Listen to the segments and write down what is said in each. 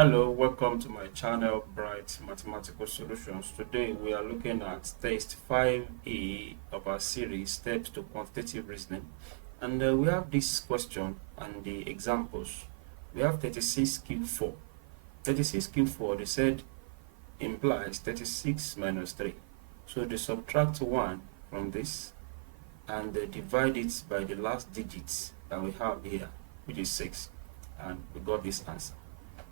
Hello, welcome to my channel Bright Mathematical Solutions. Today we are looking at test 5A of our series Steps to Quantitative Reasoning, and we have this question and the examples. We have 36 cube 4. 36 cube 4, they said, implies 36 minus 3. So they subtract 1 from this and they divide it by the last digits that we have here, which is 6, and we got this answer.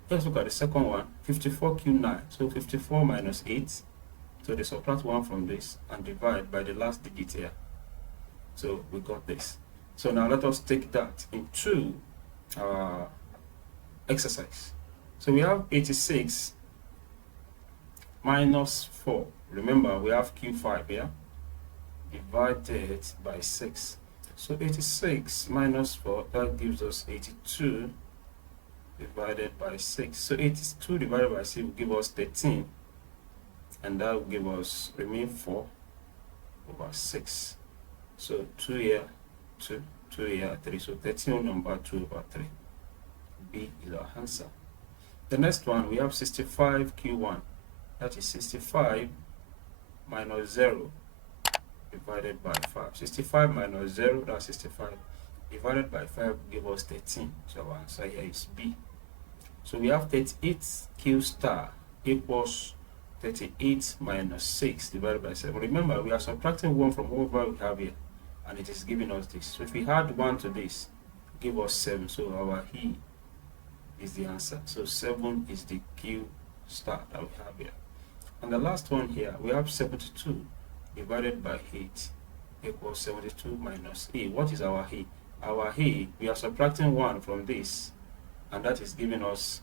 Let's look at the second one, 54Q9. So 54 minus 8. So they subtract 1 from this and divide by the last digit here. So we got this. So now let us take that into our exercise. So we have 86 minus 4. Remember, we have Q5 here. Divided by 6. So 86 minus 4, that gives us 82 divided by 6. So 82 divided by 6 will give us 13, and that will give us remain 4 over 6. So 2 here, 2 here, 3. So 13 whole number 2 over 3. B is our answer. The next one, we have 65Q1. That is 65 minus 0 divided by 5. 65 minus 0, that's 65. Divided by 5 will give us 13. So our answer here is B. So we have 38 Q star equals 38 minus 6 divided by 7. Remember, we are subtracting 1 from whatever we have here, and it is giving us this. So if we add 1 to this, give us 7. So our E is the answer. So 7 is the Q star that we have here. And the last one here, we have 72 divided by 8 equals 72 minus E. What is our E? Our E, we are subtracting 1 from this, and that is giving us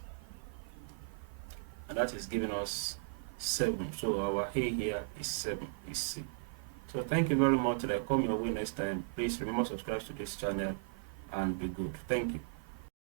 7. So our A here is 7, is C. So thank you very much. Till I come your way next time, please remember to subscribe to this channel and be good. Thank you.